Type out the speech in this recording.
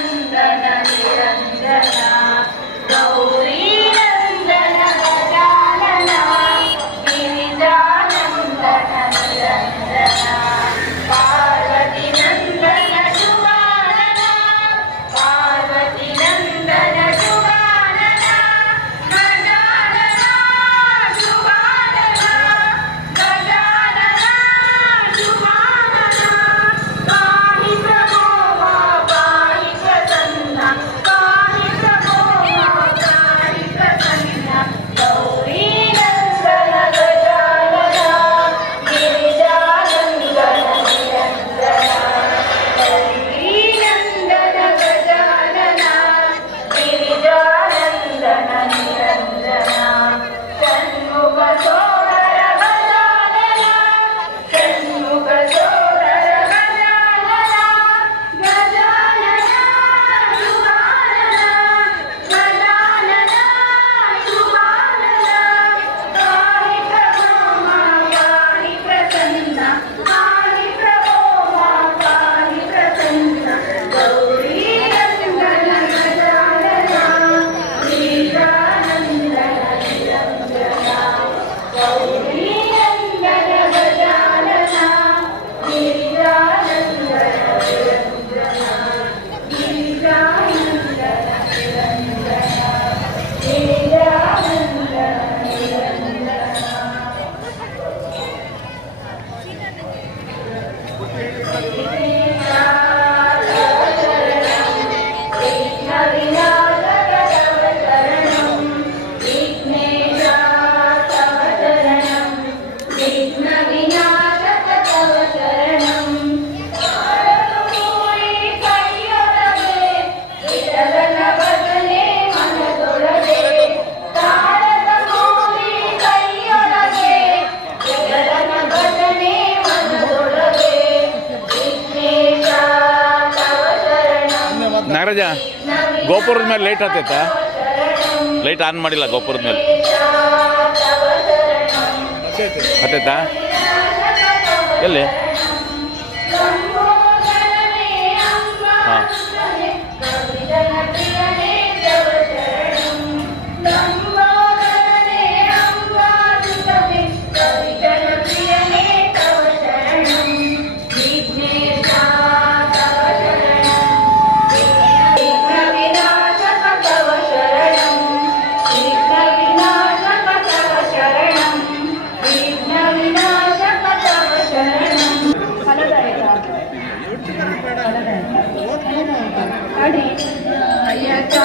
Nandana Nirana Nagaraja ಗೋಪುರದ ಮೇಲೆ light ಹತ್ತೈತ light on ಮಾಡಿಲ್ಲ ಗೋಪುರದ ಮೇಲೆ. ಹತ್ತೈತಾ ಎಲ್ಲಿ? ಅಯ್ಯಕ್ಕ